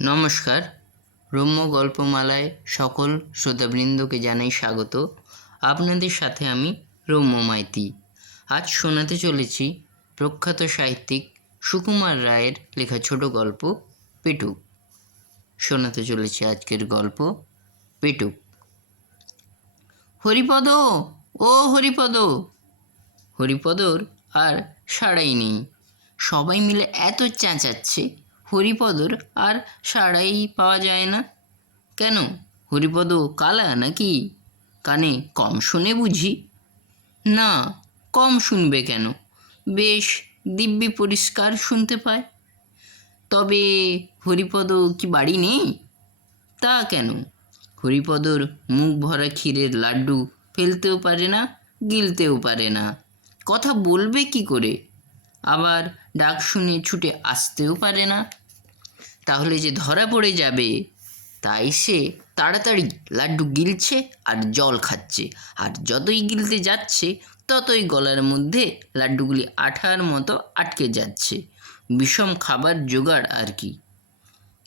নমস্কার। রম্য গল্পমালায় সকল শ্রোতাবৃন্দকে জানাই স্বাগত। আপনাদের সাথে আমি রম্য মাইতি। আজ শোনাতে চলেছি প্রখ্যাত সাহিত্যিক সুকুমার রায়ের লেখা ছোট গল্প পেটুক। শোনাতে চলেছি আজকের গল্প পেটুক। হরিপদ, ও হরিপদ! হরিপদর আর সাড়াই নেই। সবাই মিলে এত চেঁচাচ্ছে, হরিপদর আর সাড়াই পাওয়া যায় না। কেন, হরিপদ কালা নাকি? কানে কম শোনে বুঝি? না, কম শুনবে কেন, বেশ দিব্যি পরিষ্কার শুনতে পায়। তবে হরিপদ কি বাড়ি নেই? তা কেন, হরিপদর মুখ ভরা ক্ষীরের লাড্ডু ফেলতেও পারে না, গিলতেও পারে না। কথা বলবে কি করে? আবার ডাক শুনে ছুটে আসতেও পারে না। তাহলে যে ধরা পড়ে যাবে। তাই সে তাড়াতাড়ি লাড্ডু গিলছে আর জল খাচ্ছে, আর যতই গিলতে যাচ্ছে ততই গলার মধ্যে লাড্ডুগুলি আঠার মতো আটকে যাচ্ছে। বিষম খাবার জোগাড় আর কি।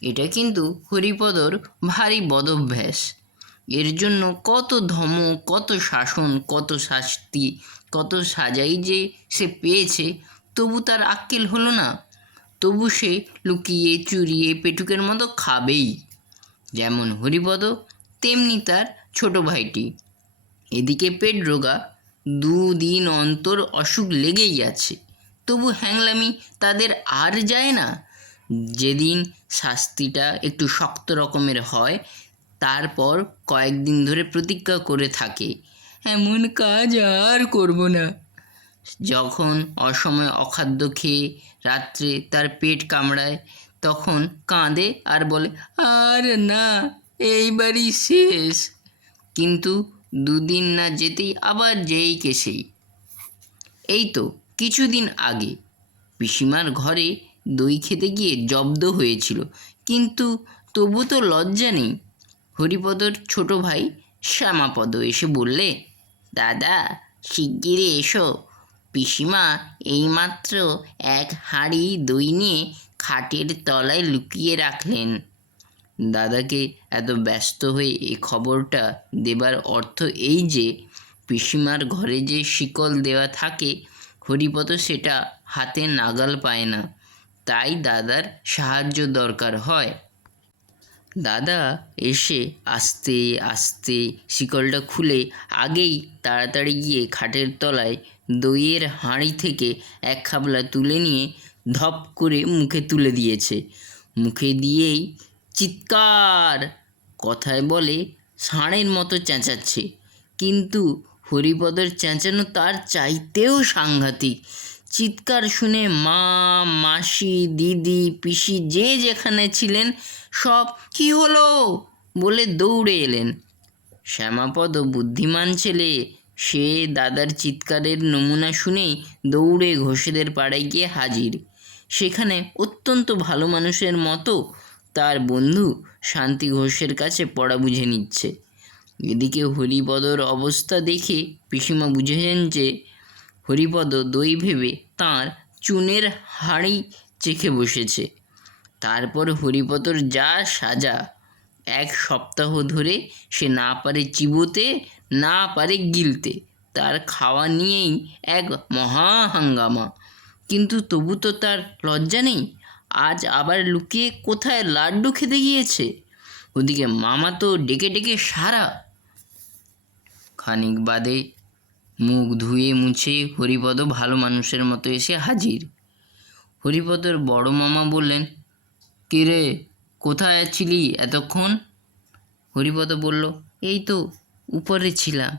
এটা কিন্তু হরিপদর ভারী বদভ্যাস। এর জন্য কত ধমক, কত শাসন, কত শাস্তি, কত সাজাই যে সে পেয়েছে, তবু তার আক্কেল হলো না। তবু সে লুকিয়ে চুরিয়ে পেটুকের মতো খাবেই। যেমন হরিপদ, তেমনি তার ছোট ভাইটি। এদিকে পেট রোগা, দুদিন অন্তর অসুখ লেগেই আছে, তবু হ্যাংলামি তাদের আর যায় না। যেদিন শাস্তিটা একটু শক্ত রকমের হয়, তারপর কয়েকদিন ধরে প্রতিজ্ঞা করে থাকে, এমন কাজ আর করব না। যখন অসময়ে অখাদ্য খেয়ে রাত্রে তার পেট কামড়ায়, তখন কাঁদে আর বলে, আর না, এইবারই শেষ। কিন্তু দুদিন না যেতেই আবার যেই কে সেই। এই তো কিছুদিন আগে পিসিমার ঘরে দই খেতে গিয়ে জব্দ হয়েছিল, কিন্তু তবু তো লজ্জা নেই। হরিপদর ছোট ভাই শ্যামাপদ এসে বললে, দাদা, শিগগিরই এসো, পিসিমা এইমাত্র এক হাঁড়ি দই নিয়ে খাটের তলায় লুকিয়ে রাখলেন। দাদাকে এত ব্যস্ত হয়ে এ খবরটা দেবার অর্থ এই যে, পিসিমার ঘরে যে শিকল দেওয়া থাকে, হরিপদ সেটা হাতে নাগাল পায় না। তাই দাদার সাহায্য দরকার হয়। দাদা এসে আস্তে আস্তে শিকলটা খুলে আগেই তাড়াতাড়ি গিয়ে খাটের তলায় দইয়ের হাঁড়ি থেকে এক খাবলা তুলে নিয়ে ধপ করে মুখে তুলে দিয়েছে। মুখে দিয়েই চিৎকার কথায় বলে ষাঁড়ের মতো চেঁচাচ্ছে। কিন্তু হরিপদর চেঁচানো তার চাইতেও সাংঘাতিক। চিৎকার শুনে মা, মাসি, দিদি, পিসি যে যেখানে ছিলেন সব কি হলো বলে দৌড়ে এলেন। শ্যামাপদ বুদ্ধিমান ছেলে, সে দাদার চিৎকারের নমুনা শুনেই দৌড়ে ঘোষেদের পাড়ায় গিয়ে হাজির। সেখানে অত্যন্ত ভালো মানুষের মতো তার বন্ধু শান্তি ঘোষের কাছে পড়া বুঝে নিচ্ছে। এদিকে হরিপদর অবস্থা দেখে পিসিমা বুঝেছেন যে হরিপদ দই ভেবে তাঁর চুনের হাঁড়ি চেখে বসেছে। তারপর হরিপদর যা সাজা, এক সপ্তাহ ধরে সে না পারে চিবোতে, না পারে গিলতে। তার খাওয়া নিয়েই এক মহা হাঙ্গামা। কিন্তু তবু তো তার লজ্জা নেই। আজ আবার লুকিয়ে কোথায় লাড্ডু খেতে গিয়েছে। ওদিকে মামা তো ডেকে ডেকে সারা। খানিক বাদে মুখ ধুয়ে মুছে হরিপদ ভালো মানুষের মতো এসে হাজির। হরিপদর বড় মামা বললেন, কে রে, কোথায় ছিলি এতক্ষণ? হরিপদ বলল, এই তো উপরে ছিলাম।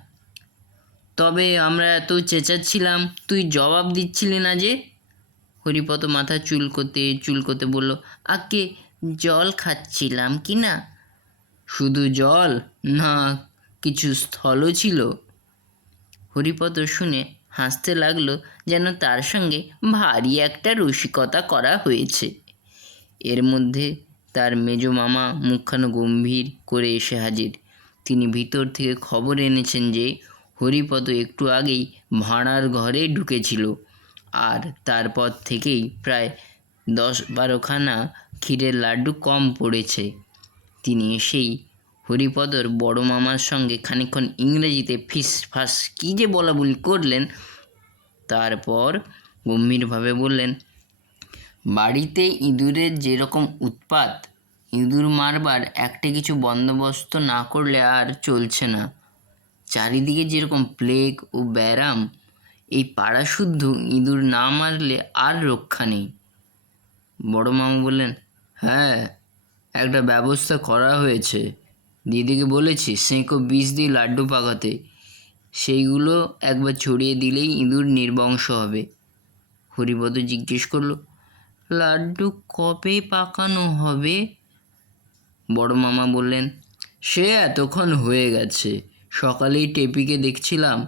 তবে আমরা এত চেঁচাচ্ছিলাম, তুই জবাব দিচ্ছিলি না যে? হরিপদ মাথা চুলকোতে চুলকোতে বলল, আগে জল খাচ্ছিলাম কি না। শুধু জল, না কিছু স্থলও ছিল? হরিপদ শুনে হাসতে লাগলো, যেন তার সঙ্গে ভারী একটা রসিকতা করা হয়েছে। এর মধ্যে তার মেজ মামা মুখখানা গম্ভীর করে এসে হাজির। তিনি ভিতর থেকে খবর এনেছেন যে হরিপদ একটু আগেই ভাঁড়ার ঘরে ঢুকেছিল, আর তারপর থেকেই প্রায় 10-12খানা ক্ষীরের লাড্ডু কম পড়েছে। তিনি এসেই হরিপদর বড় মামার সঙ্গে খানিকক্ষণ ইংরেজিতে ফিসফাস কী যে বলাবলি করলেন। তারপর গম্ভীরভাবে বললেন, বাড়িতে ইঁদুরের যেরকম উৎপাত, ইঁদুর মারবার একটা কিছু বন্দোবস্ত না করলে আর চলছে না। চারিদিকে যেরকম প্লেগ ও ব্যারাম, এই পাড়া শুদ্ধ ইঁদুর না মারলে আর রক্ষা নেই। বড় মামা বললেন, হ্যাঁ, একটা ব্যবস্থা করা হয়েছে। দিদিকে বলেছি সেঁকো বিষ দিয়ে লাড্ডু পাকাতে। সেইগুলো একবার ছড়িয়ে দিলেই ইঁদুর নির্বংশ হবে। হরিপদ জিজ্ঞেস করলো, লাড্ডু কবে পাকানো হবে? বড় মামা বললেন, সে এতক্ষণ হয়ে গেছে। সকালেই টেপিকে দেখছিলাম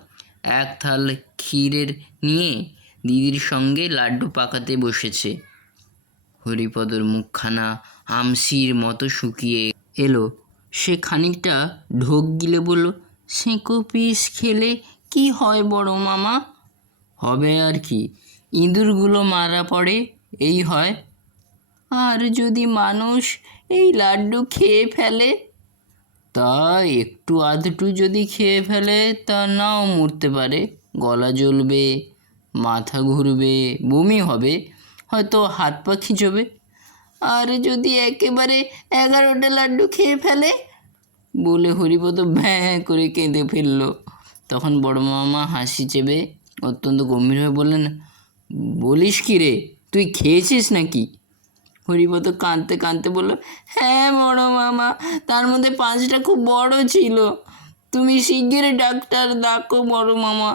এক থাল ক্ষীরের নিয়ে দিদির সঙ্গে লাড্ডু পাকাতে বসেছে। হরিপদর মুখখানা আমসির মতো শুকিয়ে এলো। সে খানিকটা ঢোক গিলে বলল, সেঁকো পিস খেলে কি হয় বড় মামা? হবে আর কি, ইঁদুরগুলো মারা পড়ে, এই হয়। আর যদি মানুষ এই লাড্ডু খেয়ে ফেলে? তা একটু আধটু যদি খেয়ে ফেলে তা নাও মরতে পারে, গলা জ্বলবে, মাথা ঘুরবে, বমি হবে, হয়তো হাত পা খিঁচবে। আর যদি একেবারে 11টা লাড্ডু খেয়ে ফেলে? বলে হরিপদ ভ্যাঁ করে কেঁদে ফেলল। তখন বড় মামা হাসি চেপে অত্যন্ত গম্ভীর হয়ে বললেন, বলিস কি রে, তুই খেয়েছিস নাকি? হরিপদ কাঁদতে কাঁদতে বলল, হ্যাঁ বড় মামা, তার মধ্যে 5টা খুব বড় ছিল। তুমি শিগগির ডাক্তার ডাকো বড় মামা,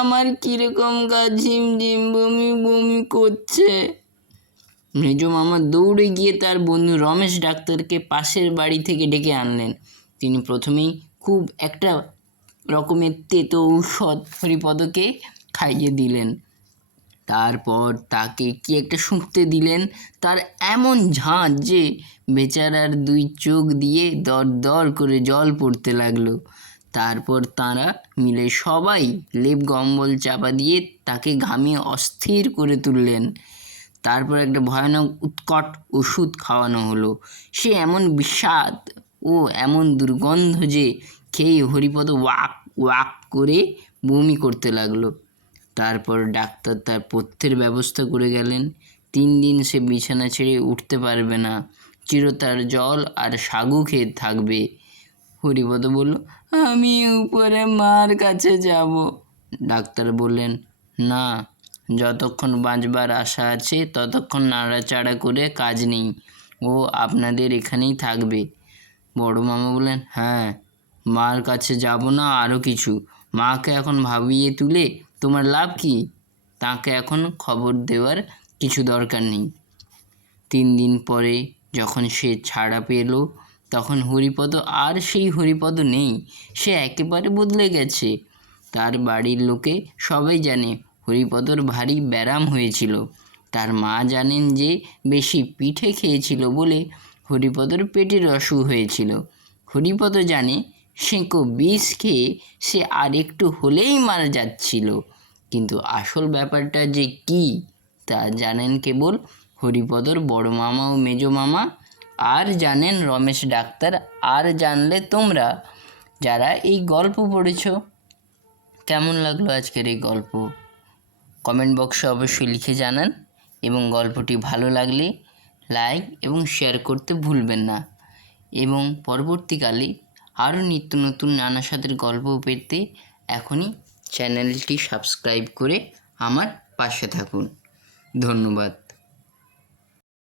আমার কীরকম গা ঝিমঝিম বমি বমি করছে। মেজ মামা দৌড়ে গিয়ে তার বন্ধু রমেশ ডাক্তারকে পাশের বাড়ি থেকে ডেকে আনলেন। তিনি প্রথমেই খুব একটা রকমের তেতো ঔষধ হরিপদকে খাইয়ে দিলেন। তারপর তাকে কি একটা শুঁকতে দিলেন। তার এমন ঝাঁজ যে বেচারার 2 চোখ দিয়ে দর দর করে জল পড়তে লাগলো। তারপর তাঁরা মিলে সবাই লেপ কম্বল চাপা দিয়ে তাকে ঘামিয়ে অস্থির করে তুললেন। তারপর একটা ভয়ানক উৎকট ওষুধ খাওয়ানো হলো। সে এমন বিস্বাদ ও এমন দুর্গন্ধ যে খেয়ে হরিপদ ওয়াক ওয়াক করে বমি করতে লাগলো। তারপর ডাক্তার তার পথ্যের ব্যবস্থা করে গেলেন। 3 দিন সে বিছানা ছেড়ে উঠতে পারবে না, চিরতার জল আর সাগু খেয়ে থাকবে। হরিপদ বলল, আমি উপরে মার কাছে যাব। ডাক্তার বললেন, না, যতক্ষণ বাঁচবার আশা আছে ততক্ষণ নাড়াচাড়া করে কাজ নেই, ও আপনাদের এখানেই থাকবে। বড় মামা বললেন, হ্যাঁ, মার কাছে যাব না আরও কিছু, মাকে এখন ভাবিয়ে তুলে তোমার লাভ কি? তাকে এখন খবর দেওয়ার কিছু দরকার নেই। 3 দিন পরে যখন সে ছাড়া পেল তখন হরিপদ আর সেই হরিপদ নেই। সে একেবারে বদলে গেছে। তার বাড়ির লোকে সবাই জানে হরিপদর ভারী ব্যারাম হয়েছিল। তার মা জানেন যে বেশি পিঠে খেয়েছিল বলে হরিপদর পেটের অসুখ হয়েছিল। হরিপদ জানে সেঁকো বিষ খেয়ে সে আর একটু হলেই মারা যাচ্ছিল। কিন্তু আসল ব্যাপারটা যে কী তা জানেন কেবল হরিপদর বড় মামা ও মেজ মামা, আর জানেন রমেশ ডাক্তার, আর জানলে তোমরা যারা এই গল্প পড়েছ। কেমন লাগলো আজকের এই গল্প? কমেন্ট বক্সে অবশ্যই লিখে জানান, এবং গল্পটি ভালো লাগলে লাইক এবং শেয়ার করতে ভুলবেন না। এবং পরবর্তীকালে আরও নিত্য নতুন নানা স্বাদের গল্প পেতে এখনই চ্যানেলটি সাবস্ক্রাইব করে আমার পাশে থাকুন। ধন্যবাদ।